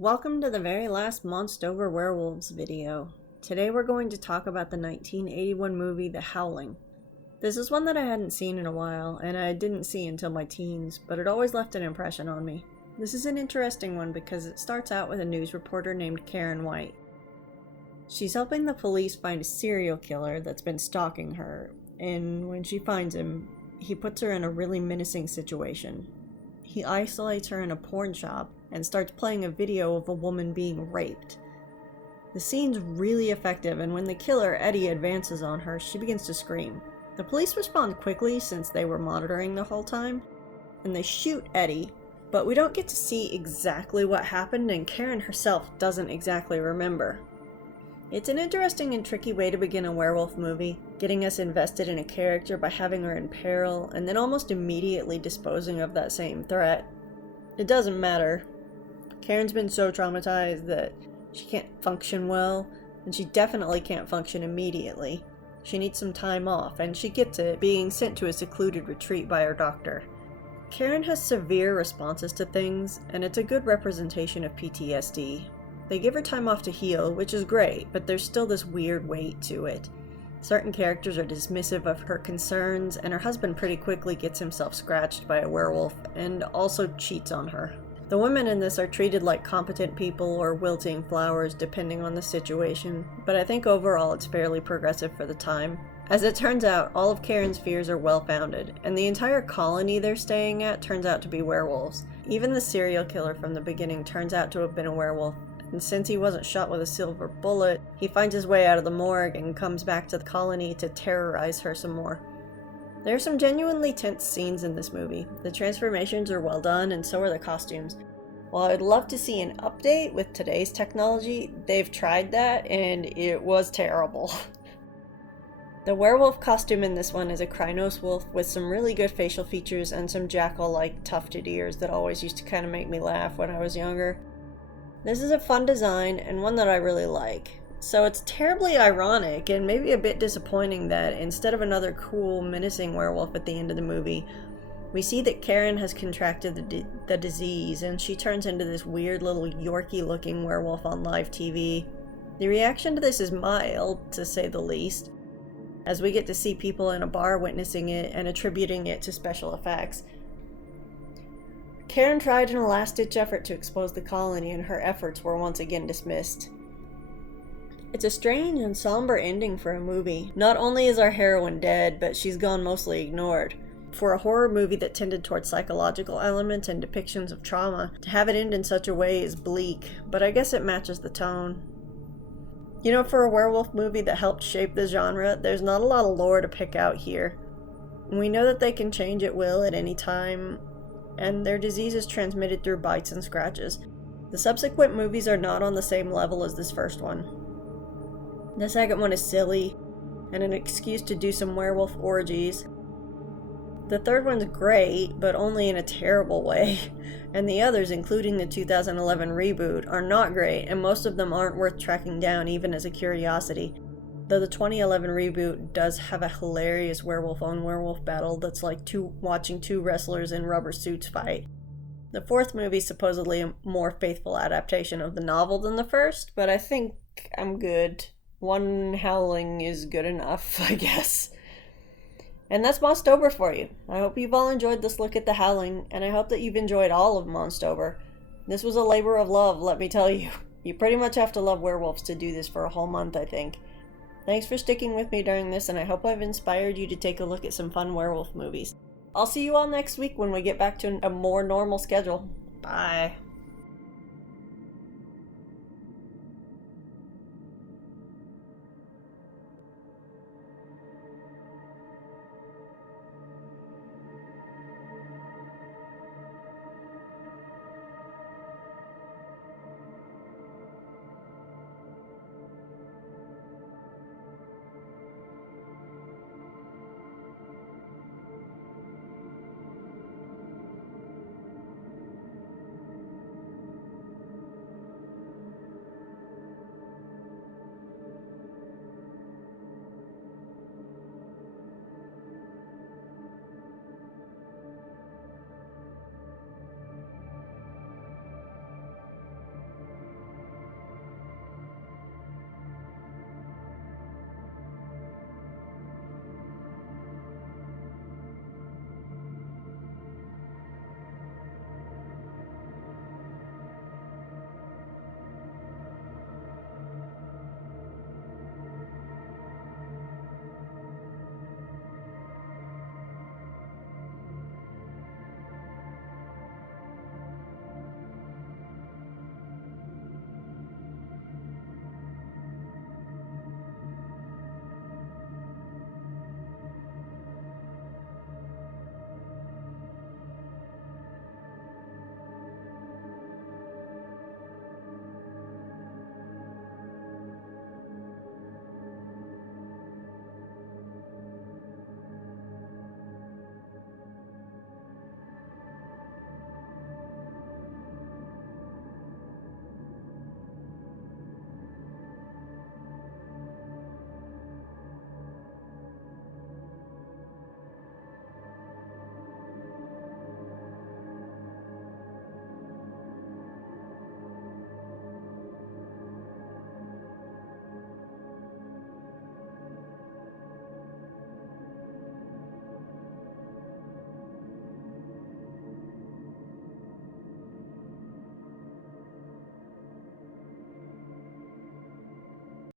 Welcome to the very last Monstober Werewolves video. Today we're going to talk about the 1981 movie The Howling. This is one that I hadn't seen in a while, and I didn't see until my teens, but it always left an impression on me. This is an interesting one because it starts out with a news reporter named Karen White. She's helping the police find a serial killer that's been stalking her, and when she finds him, he puts her in a really menacing situation. He isolates her in a porn shop and starts playing a video of a woman being raped. The scene's really effective, and when the killer, Eddie, advances on her, she begins to scream. The police respond quickly since they were monitoring the whole time, and they shoot Eddie, but we don't get to see exactly what happened, and Karen herself doesn't exactly remember. It's an interesting and tricky way to begin a werewolf movie, getting us invested in a character by having her in peril, and then almost immediately disposing of that same threat. It doesn't matter. Karen's been so traumatized that she can't function well, and she definitely can't function immediately. She needs some time off, and she gets it, being sent to a secluded retreat by her doctor. Karen has severe responses to things, and it's a good representation of PTSD. They give her time off to heal, which is great, but there's still this weird weight to it. Certain characters are dismissive of her concerns, and her husband pretty quickly gets himself scratched by a werewolf, and also cheats on her. The women in this are treated like competent people or wilting flowers depending on the situation, but I think overall it's fairly progressive for the time. As it turns out, all of Karen's fears are well-founded, and the entire colony they're staying at turns out to be werewolves. Even the serial killer from the beginning turns out to have been a werewolf, and since he wasn't shot with a silver bullet, he finds his way out of the morgue and comes back to the colony to terrorize her some more. There are some genuinely tense scenes in this movie. The transformations are well done, and so are the costumes. While I'd love to see an update with today's technology, they've tried that, and it was terrible. The werewolf costume in this one is a Krynos wolf with some really good facial features and some jackal-like tufted ears that always used to kind of make me laugh when I was younger. This is a fun design, and one that I really like. So it's terribly ironic and maybe a bit disappointing that instead of another cool, menacing werewolf at the end of the movie, we see that Karen has contracted the disease, and she turns into this weird little Yorkie-looking werewolf on live TV. The reaction to this is mild, to say the least, as we get to see people in a bar witnessing it and attributing it to special effects. Karen tried in a last-ditch effort to expose the colony, and her efforts were once again dismissed. It's a strange and somber ending for a movie. Not only is our heroine dead, but she's gone mostly ignored. For a horror movie that tended towards psychological elements and depictions of trauma, to have it end in such a way is bleak, but I guess it matches the tone. You know, for a werewolf movie that helped shape the genre, there's not a lot of lore to pick out here. We know that they can change at will at any time, and their disease is transmitted through bites and scratches. The subsequent movies are not on the same level as this first one. The second one is silly, and an excuse to do some werewolf orgies. The third one's great, but only in a terrible way, and the others, including the 2011 reboot, are not great, and most of them aren't worth tracking down even as a curiosity. Though the 2011 reboot does have a hilarious werewolf-on-werewolf battle that's like watching two wrestlers in rubber suits fight. The fourth movie's supposedly a more faithful adaptation of the novel than the first, but I think I'm good. One Howling is good enough, I guess. And that's Monstober for you. I hope you've all enjoyed this look at The Howling, and I hope that you've enjoyed all of Monstober. This was a labor of love, let me tell you. You pretty much have to love werewolves to do this for a whole month, I think. Thanks for sticking with me during this, and I hope I've inspired you to take a look at some fun werewolf movies. I'll see you all next week when we get back to a more normal schedule. Bye.